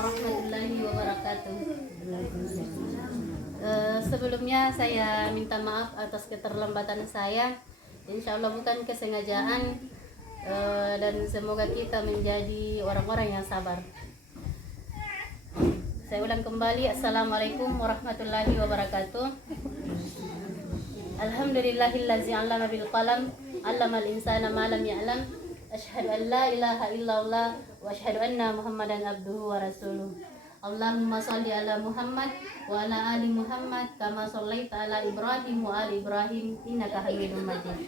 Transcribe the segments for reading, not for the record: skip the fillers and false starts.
warahmatullahi wabarakatuh. Sebelumnya saya minta maaf atas keterlambatan saya. Insya Allah bukan kesengajaan, dan semoga kita menjadi orang-orang yang sabar. Saya ulang kembali. Assalamualaikum warahmatullahi wabarakatuh. Alhamdulillahillazi 'allama bil qalam, 'allamal insana ma lam ya'lam. Asyhadu an la ilaha illallah wa asyhadu anna Muhammadan abduhu wa rasuluh. Allahumma shalli ala Muhammad wa ala ali Muhammad kama shallaita ala Ibrahim wa ali Ibrahim innaka Hamidum Majid.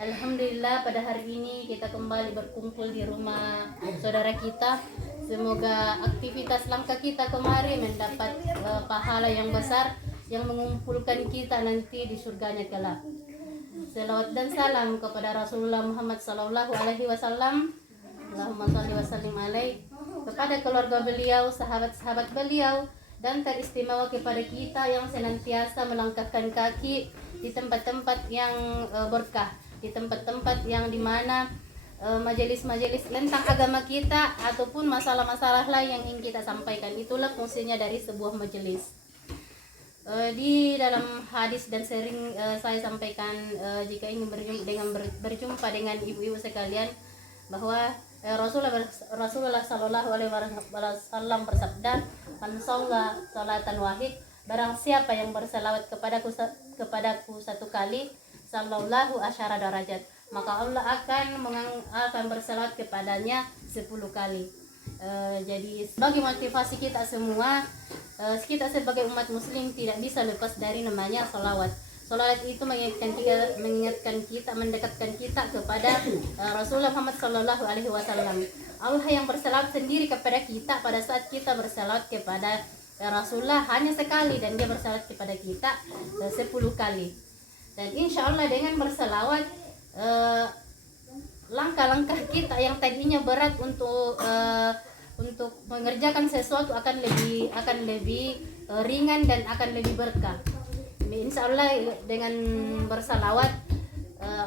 Alhamdulillah, pada hari ini kita kembali berkumpul di rumah saudara kita. Semoga aktivitas langkah kita kemarin mendapat pahala yang besar yang mengumpulkan kita nanti di surganya kelak. Selawat dan salam kepada Rasulullah Muhammad sallallahu alaihi wasallam. Allahumma shalli wa sallim alaihi, kepada keluarga beliau, sahabat-sahabat beliau, dan teristimewa kepada kita yang senantiasa melangkahkan kaki di tempat-tempat yang berkah, di tempat-tempat yang dimana majelis-majelis tentang agama kita ataupun masalah-masalah lain yang ingin kita sampaikan. Itulah fungsinya dari sebuah majelis. Di dalam hadis dan sering saya sampaikan, jika ingin berjumpa dengan ibu-ibu sekalian, bahwa Rasulullah Shallallahu Alaihi Wasallam bersabda, "Man shalla sholatan wahid, barang siapa yang berselawat kepadaku satu kali, sallallahu asyara darajat, maka Allah akan berselawat kepadanya 10 kali." Jadi sebagai motivasi kita semua, kita sebagai umat muslim tidak bisa lepas dari namanya sholawat. Sholawat itu mengingatkan kita, mendekatkan kita kepada Rasulullah Muhammad Sallallahu Alaihi Wasallam. Allah yang berselawat sendiri kepada kita pada saat kita berselawat kepada Rasulullah hanya sekali, dan dia berselawat kepada kita 10 kali. Dan insya Allah dengan berselawat, langkah-langkah kita yang tadinya berat untuk mengerjakan sesuatu akan lebih ringan dan akan lebih berkah. Insya Allah dengan bersalawat,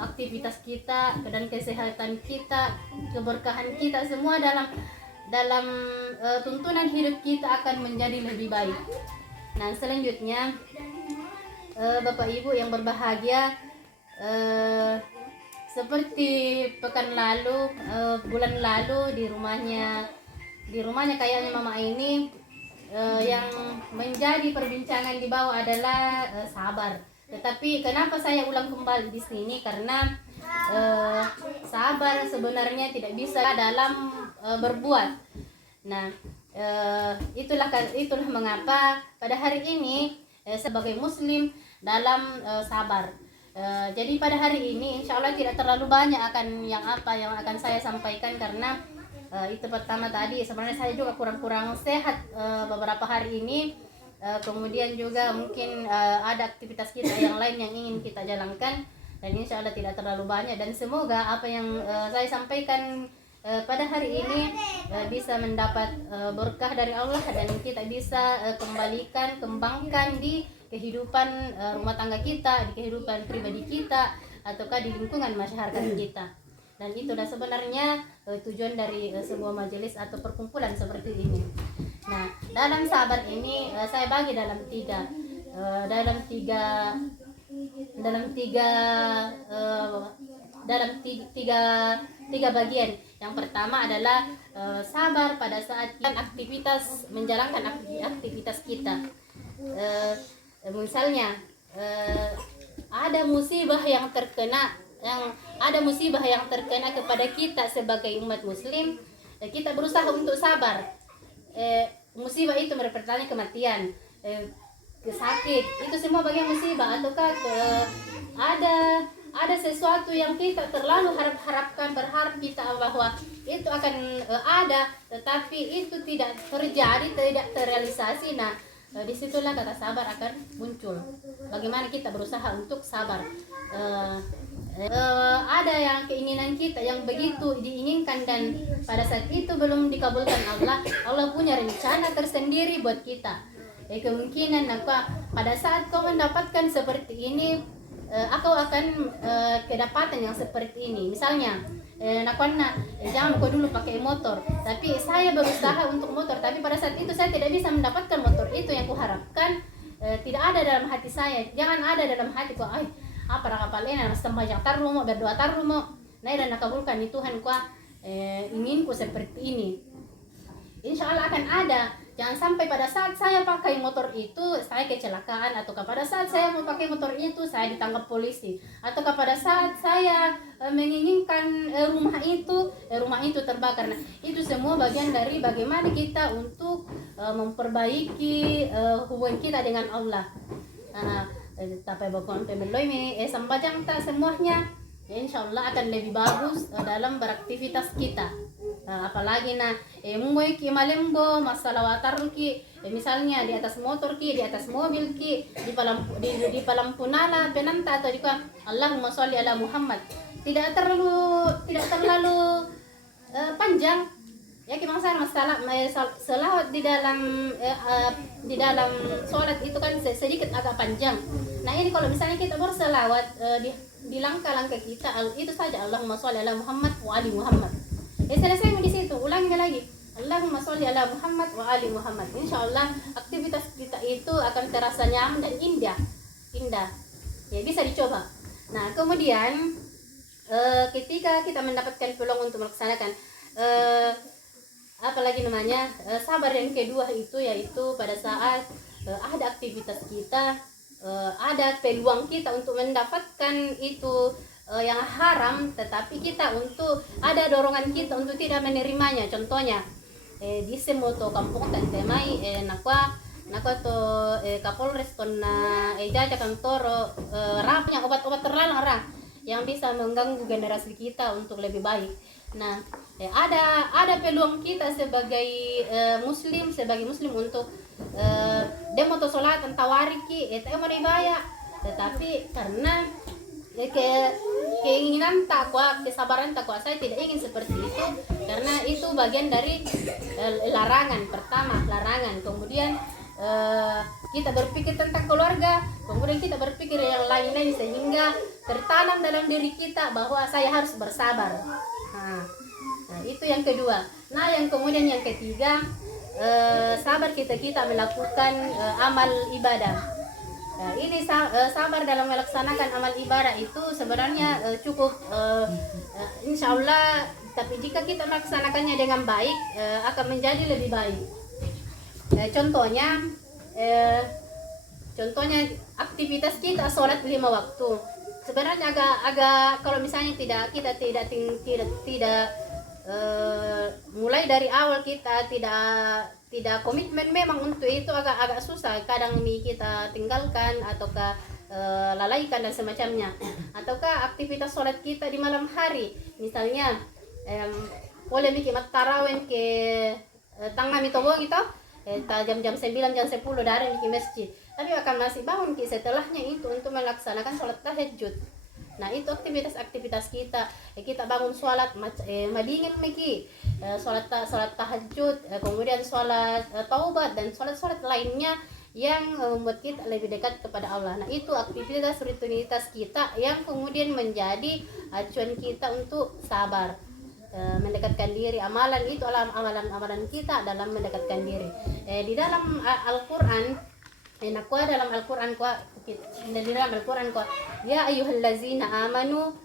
aktivitas kita dan kesehatan kita, keberkahan kita semua dalam tuntunan hidup kita akan menjadi lebih baik. Nah, selanjutnya Bapak Ibu yang berbahagia, seperti pekan lalu, bulan lalu di rumahnya kayaknya mama ini, yang menjadi perbincangan di bawah adalah sabar. Tetapi kenapa saya ulang kembali di sini? Karena sabar sebenarnya tidak bisa dalam berbuat. Nah, itulah mengapa pada hari ini sebagai muslim dalam sabar. Jadi pada hari ini insya Allah tidak terlalu banyak yang akan saya sampaikan, karena itu pertama tadi sebenarnya saya juga kurang sehat beberapa hari ini, kemudian juga mungkin ada aktivitas kita yang lain yang ingin kita jalankan, dan insya Allah tidak terlalu banyak, dan semoga apa yang saya sampaikan pada hari ini bisa mendapat berkah dari Allah, dan kita bisa kembangkan di kehidupan rumah tangga kita, di kehidupan pribadi kita, ataukah di lingkungan masyarakat kita. Dan itulah sebenarnya tujuan dari sebuah majelis atau perkumpulan seperti ini. Nah, dalam sabar ini saya bagi dalam tiga bagian. Yang pertama adalah sabar pada saat aktivitas menjalankan aktivitas kita. Misalnya ada musibah yang terkena kepada kita sebagai umat muslim, kita berusaha untuk sabar. Musibah itu berpertanya kematian, sakit, itu semua bagian musibah, ataukah ada sesuatu yang kita terlalu berharap kita bahwa itu akan ada, tetapi itu tidak terjadi, tidak terrealisasi. Nah, disitulah kata sabar akan muncul. Bagaimana kita berusaha untuk sabar. Ada yang keinginan kita yang begitu diinginkan, dan pada saat itu belum dikabulkan Allah punya rencana tersendiri buat kita. Kemungkinan pada saat kau mendapatkan seperti ini, aku akan kedapatan yang seperti ini. Misalnya nakwana jangan kau dulu pakai motor, tapi saya berusaha untuk motor, tapi pada saat itu saya tidak bisa mendapatkan motor itu yang kuharapkan. Tidak ada dalam hati saya, jangan ada dalam hati kau apa rakapalena sembajang tarumo berdoa tarumo nah dan nakabulkan di Tuhan kau inginku seperti ini. Insya Allah akan ada. Jangan sampai pada saat saya pakai motor itu saya kecelakaan, atau pada saat saya mau pakai motor itu saya ditangkap polisi, atau pada saat saya menginginkan rumah itu terbakar. Nah, itu semua bagian dari bagaimana kita untuk memperbaiki hubungan kita dengan Allah. Tapi bakon pemeloy sambajang tak semuanya, ya insya Allah akan lebih bagus dalam beraktivitas kita. Apalagi mungkin ki malembo masalah watar ki misalnya di atas motor ki, di atas mobil ki, di palampunala penanta atau di Allahumma sholli ala Muhammad, tidak terlalu panjang ya, ki masalah selawat di dalam sholat itu kan sedikit agak panjang. Nah ini kalau misalnya kita berselawat di langkah-langkah kita itu saja, Allahumma sholli ala Muhammad wa ali Muhammad. Selesai di situ, ulangi lagi Allahumma sholli ala Muhammad wa ali Muhammad. Insya Allah aktivitas kita itu akan terasa nyaman dan indah ya, bisa dicoba. Nah kemudian ketika kita mendapatkan peluang untuk melaksanakan apalagi namanya sabar yang kedua itu, yaitu pada saat ada aktivitas kita, ada peluang kita untuk mendapatkan itu yang haram, tetapi kita untuk ada dorongan kita untuk tidak menerimanya. Contohnya di semoto kampung Tantemai nakwa to Kapolres kona jaja kantoro rapnya obat-obat terlarang yang bisa mengganggu generasi kita untuk lebih baik. Nah ada peluang kita sebagai muslim untuk demo to sholat tawariki itu maribaya, tetapi karena keinginan takwa, kesabaran takwa saya tidak ingin seperti itu, karena itu bagian dari larangan. Pertama larangan, kemudian kita berpikir tentang keluarga, kemudian kita berpikir yang lain-lain, sehingga tertanam dalam diri kita bahwa saya harus bersabar. Nah itu yang kedua. Nah yang ketiga, sabar kita melakukan amal ibadah. Nah, ini sabar dalam melaksanakan amal ibadah itu sebenarnya cukup insya Allah, tapi jika kita melaksanakannya dengan baik akan menjadi lebih baik. Contohnya aktivitas kita sholat 5 waktu sebenarnya agak kalau misalnya kita tidak mulai dari awal kita tidak komitmen memang untuk itu agak susah. Kadang kita tinggalkan ataukah lalaikan dan semacamnya, ataukah aktivitas sholat kita di malam hari misalnya boleh bikin tarawih ke tangga mitobo gitu jam 9 jam 10 dari di masjid, tapi akan masih bangun setelahnya itu untuk melaksanakan sholat tahajud. Nah itu aktivitas kita bangun sholat madingin lagi sholat tahajud, kemudian sholat taubat dan sholat lainnya yang membuat kita lebih dekat kepada Allah. Nah itu aktivitas rutinitas kita yang kemudian menjadi acuan kita untuk sabar, mendekatkan diri. Amalan itu amalan kita dalam mendekatkan diri. Di dalam Al-Quran dalam Al-Quran ya ayyuhallazina amanu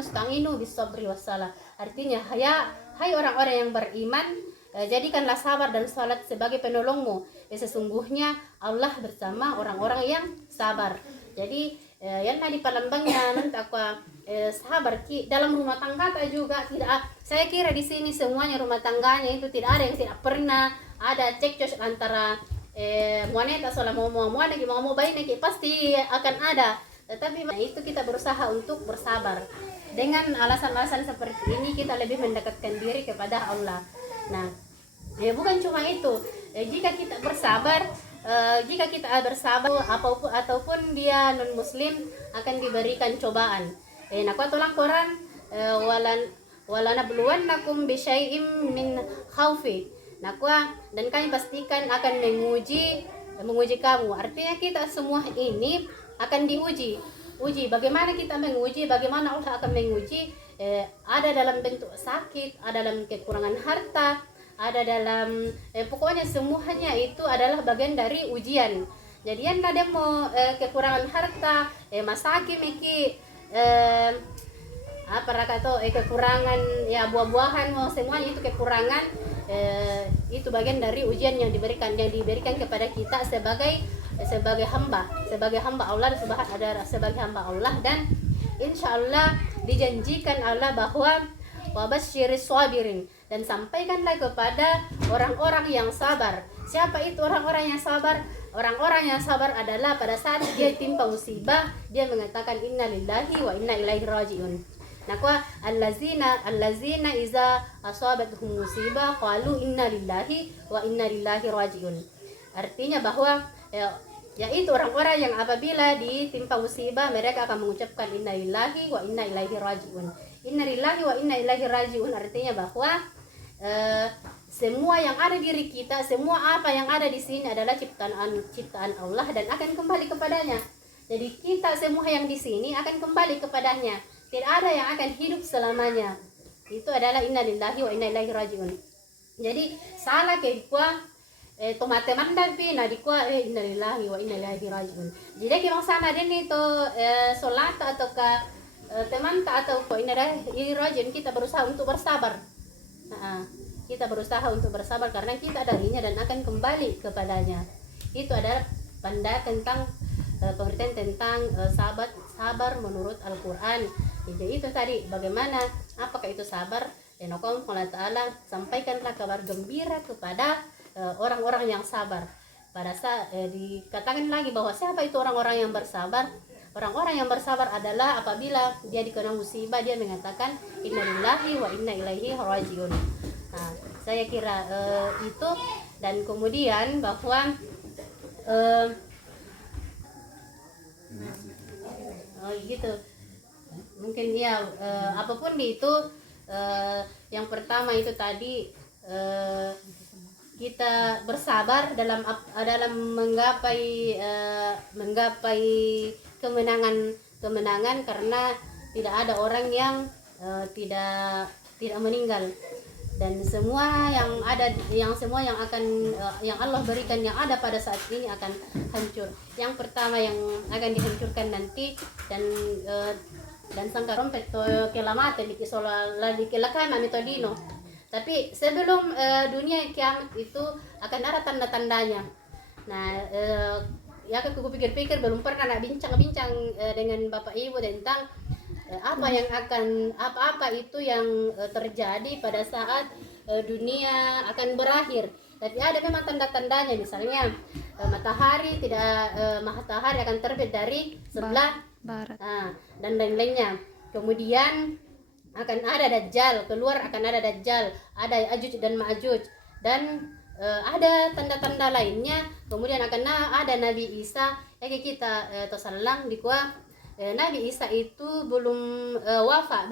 sta'inu bis-sabri was-salah. Artinya hai orang-orang yang beriman, jadikanlah sabar dan salat sebagai penolongmu. Sesungguhnya Allah bersama orang-orang yang sabar. Jadi yang di palembangnya nanti sabar dalam rumah tangga juga tidak. Saya kira di sini semuanya rumah tangganya itu tidak ada yang tidak pernah ada cekcok antara wanita soal mau baik pasti akan ada. Tetapi itu kita berusaha untuk bersabar. Dengan alasan-alasan seperti ini kita lebih mendekatkan diri kepada Allah. Nah bukan cuma itu, jika kita bersabar ataupun dia non muslim akan diberikan cobaan. Tulang Quran walanabluwannakum bisyai'im min khaufi. Dan kami pastikan akan menguji kamu. Artinya kita semua ini akan diuji. Bagaimana kita menguji, bagaimana Allah akan menguji. Ada dalam bentuk sakit, ada dalam kekurangan harta, ada dalam pokoknya semuanya itu adalah bagian dari ujian. Jadi yang ada mau kekurangan harta, masaki miki apa rakato kekurangan ya buah-buahan mau semuanya itu kekurangan, itu bagian dari ujian yang diberikan kepada kita sebagai hamba Allah sebagai hamba Allah. Dan insya Allah dijanjikan Allah bahwa wabasyiris sabirin, dan sampaikanlah kepada orang-orang yang sabar. Siapa itu orang-orang yang sabar? Orang-orang yang sabar adalah pada saat dia timpa musibah, dia mengatakan inna lillahi wa inna ilaihi rajiun. Nakwa allazina iza asabatuhum musibah qalu inna lillahi wa inna ilaihi rajiun. Artinya bahwa yaitu orang-orang yang apabila ditimpa musibah mereka akan mengucapkan inna lillahi wa inna ilaihi rajiun. Inna lillahi wa inna ilaihi rajiun artinya bahwa semua yang ada di diri kita, semua apa yang ada di sini adalah ciptaan Allah dan akan kembali kepadanya. Jadi kita semua yang di sini akan kembali kepadanya. Tidak ada yang akan hidup selamanya. Itu adalah inna lillahi wa inna ilaihi rajiun. Jadi salah ke dikwa tomate mandapi na dikwa inna lillahi wa inna ilaihi rajiun. Jadi kita sana den itu salat atau ka teman atau ko inna ilaihi rajiun, kita berusaha untuk bersabar. Kita berusaha untuk bersabar karena kita darinya dan akan kembali kepadanya. Itu adalah tanda tentang pengertian tentang sabar menurut Al-Quran. Jadi itu tadi bagaimana, apakah itu sabar? Enokom Allah Ta'ala sampaikanlah kabar gembira kepada orang-orang yang sabar. Pada saat dikatakan lagi bahwa siapa itu orang-orang yang bersabar? Orang-orang yang bersabar adalah apabila dia dikena musibah dia mengatakan inna lillahi wa inna ilaihi rajiun. Nah, saya kira itu, dan kemudian bahwa gitu mungkin ya apapun itu yang pertama itu tadi kita bersabar dalam menggapai kemenangan karena tidak ada orang yang tidak meninggal, dan semua yang Allah berikan yang ada pada saat ini akan hancur. Yang pertama yang akan dihancurkan nanti dan sangka rompet to kelamate di kelakana metodino. Tapi sebelum dunia kiamat itu akan ada tanda-tandanya. Nah, ya aku pikir-pikir belum pernah nak bincang-bincang dengan Bapak Ibu tentang apa itu yang terjadi pada saat dunia akan berakhir. Tapi ada memang tanda-tandanya, misalnya matahari akan terbit dari sebelah barat, dan lain-lainnya. Kemudian akan ada Dajjal keluar, ada Ya'juj dan Ma'juj, dan ada tanda-tanda lainnya. Kemudian akan ada Nabi Isa. Kita tersalang di kuah Nabi Isa itu belum wafat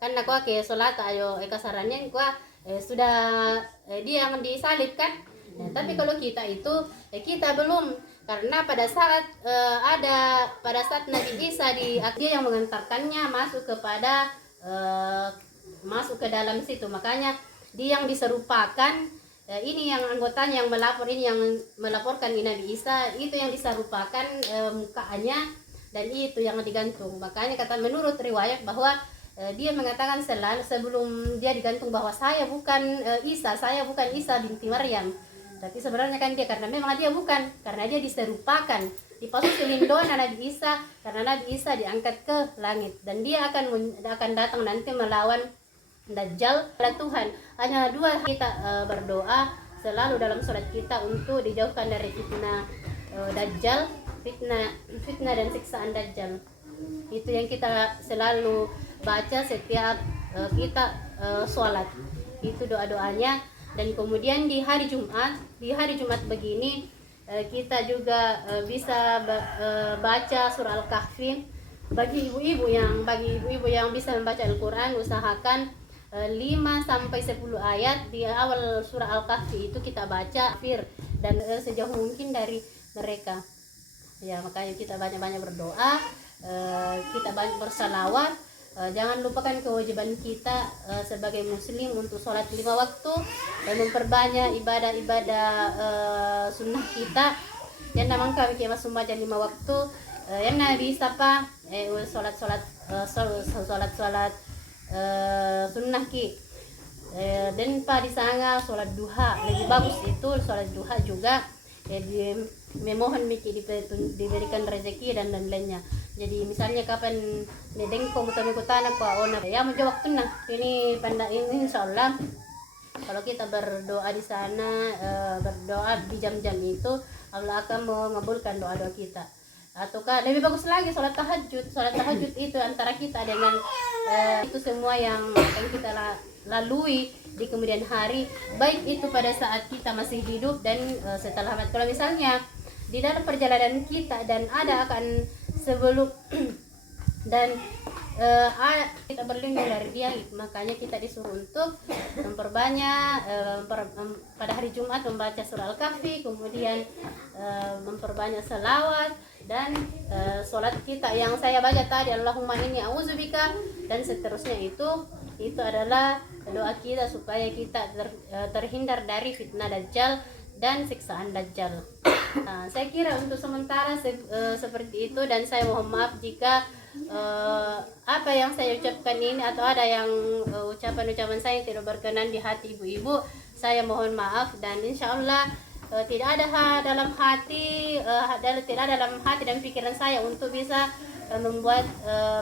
karena kuah ke salat ayo kasarannya kuah sudah dia yang disalibkan. Nah, tapi kalau kita itu kita belum, karena pada saat Nabi Isa dia yang mengantarkannya masuk ke dalam situ, makanya dia yang diserupakan. Ini yang anggotanya yang melaporkan Nabi Isa itu yang diserupakan mukanya, dan itu yang digantung. Makanya menurut riwayat bahwa dia mengatakan selalu sebelum dia digantung bahwa saya bukan Isa binti Maryam. Tapi sebenarnya kan dia, karena memang dia bukan, karena dia diserupakan di posisi lindona Nabi Isa, karena Nabi Isa diangkat ke langit dan dia akan datang nanti melawan Dajjal. Tuhan hanya dua kita berdoa selalu dalam sholat kita untuk dijauhkan dari fitnah Dajjal, fitnah dan siksaan Dajjal. Itu yang kita selalu baca setiap kita sholat, itu doa-doanya. Dan kemudian di hari Jumat begini kita juga bisa baca surah Al-Kahfi. Bagi ibu-ibu yang bisa membaca Al-Quran, usahakan 5-10 ayat di awal surah Al-Kahfi itu kita baca dan sejauh mungkin dari mereka. Ya, makanya kita banyak-banyak berdoa, kita banyak bersalawat. Jangan lupakan kewajiban kita sebagai muslim untuk sholat 5 waktu dan memperbanyak ibadah-ibadah sunnah kita. Yang namanya kami kira sumbaja 5 waktu. Yang nabi sapa sholat sunnah ki. Dan di sana sholat duha lebih bagus itu sholat duha juga. Memohon miki diberikan rezeki dan lain-lainnya. Jadi misalnya kapan nedeng ko mutami kutana ko ona ya mau waktu nah ini panda ini insyaallah kalau kita berdoa di sana berdoa di jam-jam itu Allah akan mengabulkan doa-doa kita. Ataukah lebih bagus lagi sholat tahajud itu antara kita dengan itu semua yang akan kita lalui di kemudian hari, baik itu pada saat kita masih hidup dan setelah mati. Kalau misalnya di dalam perjalanan kita dan ada akan sebelum dan kita berlindung dari dia, makanya kita disuruh untuk memperbanyak pada hari Jumat membaca surah Al-Kahfi, kemudian memperbanyak selawat dan sholat kita yang saya baca tadi Allahumma inni a'udzubika dan seterusnya itu adalah doa kita supaya kita terhindar dari fitnah Dajjal dan siksaan Dajjal. Nah, saya kira untuk sementara seperti itu, dan saya mohon maaf jika apa yang saya ucapkan ini atau ada yang ucapan-ucapan saya yang tidak berkenan di hati ibu-ibu, saya mohon maaf. Dan insya Allah tidak ada dalam hati dan pikiran saya untuk bisa membuat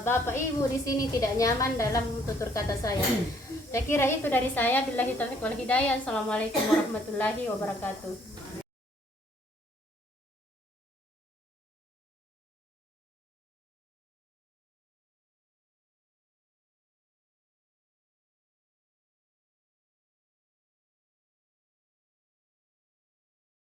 bapak ibu di sini tidak nyaman dalam tutur kata saya. Saya kira itu dari saya. Billahi taufiq wal hidayah. Assalamualaikum warahmatullahi wabarakatuh.